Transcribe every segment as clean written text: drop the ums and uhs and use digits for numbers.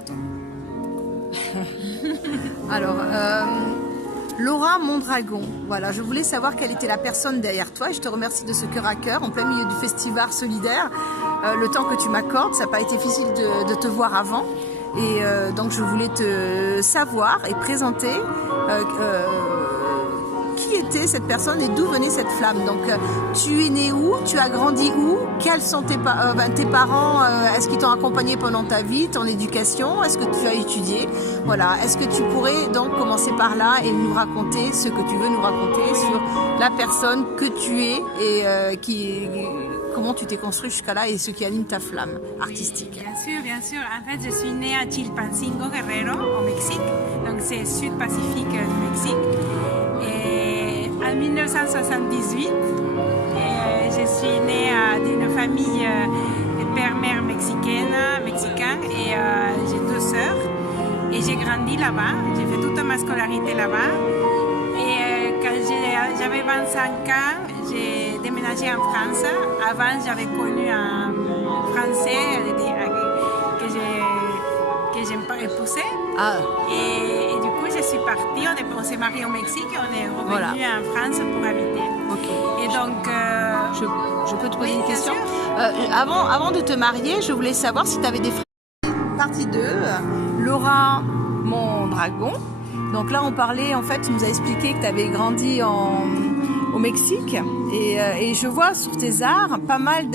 Attends. Alors, Laura Mondragon, voilà, je voulais savoir quelle était la personne derrière toi et je te remercie de ce cœur à cœur en plein milieu du festival solidaire. Le temps que tu m'accordes, ça n'a pas été difficile de te voir avant et donc je voulais te savoir et présenter qui était cette personne et d'où venait cette flamme. Donc tu es né où? Tu as grandi où? Quels sont tes parents? Est-ce qu'ils t'ont accompagné pendant ta vie, ton éducation? Est-ce que tu as étudié? Voilà. Est-ce que tu pourrais donc commencer par là et nous raconter ce que tu veux nous raconter sur la personne que tu es et comment tu t'es construit jusqu'à là et ce qui anime ta flamme artistique? Bien sûr, bien sûr. En fait, je suis née à Chilpancingo, Guerrero, au Mexique. Donc c'est sud-pacifique du Mexique. Et en 1978, je suis née d'une famille de père-mère mexicain et j'ai 2 sœurs. Et j'ai grandi là-bas, j'ai fait toute ma scolarité là-bas. Et quand j'avais 25 ans, j'ai déménagé en France. Avant, j'avais connu un Français que j'ai épousé. Ah. Et du coup, je suis partie, on s'est mariés au Mexique et on est revenu en France pour habiter. Ok. Et donc... Je peux te poser une question? Avant de te marier, je voulais savoir si tu avais des frères. Partie 2, Laura Mondragon. Donc là, on parlait, en fait, tu nous as expliqué que tu avais grandi au Mexique. Et je vois sur tes arts pas mal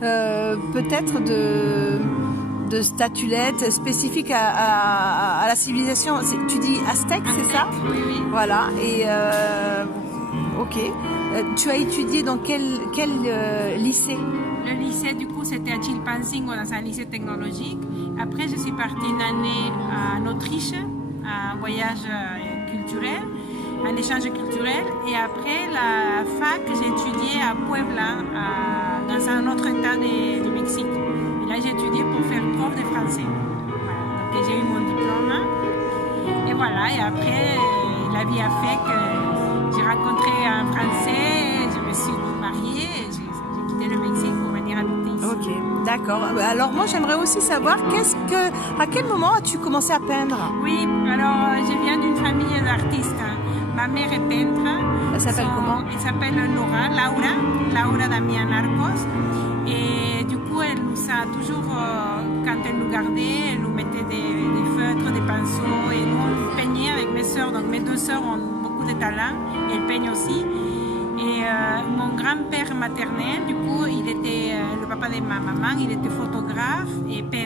peut-être de statuettes spécifiques à la civilisation. Tu dis aztèque, c'est ça? Oui, oui. Voilà. Et ok. Tu as étudié dans quel lycée? Le lycée, du coup, c'était à Chilpancingo, dans un lycée technologique. Après, je suis partie une année en Autriche, un voyage culturel, un échange culturel. Et après la fac, j'ai étudié à Puebla, dans un autre état du Mexique. Et là, j'ai étudié pour faire prof de français. Voilà. Donc, j'ai eu mon diplôme. Et voilà, et après, la vie a fait que j'ai rencontré un Français, je me suis mariée, j'ai quitté le Mexique pour venir habiter ici. Ok, d'accord. Alors moi j'aimerais aussi savoir à quel moment as-tu commencé à peindre? Oui, alors je viens d'une famille d'artistes. Ma mère est peintre. Elle s'appelle comment? Elle s'appelle Laura Damián Arcos. Et du coup, elle nous a toujours, quand elle nous gardait, elle nous mettait des feutres, des pinceaux et nous on peignait avec mes sœurs. Donc mes 2 sœurs ont beaucoup de talent et elles peignent aussi. Et mon grand-père maternel, du coup, il était le papa de ma maman, il était photographe et peintre.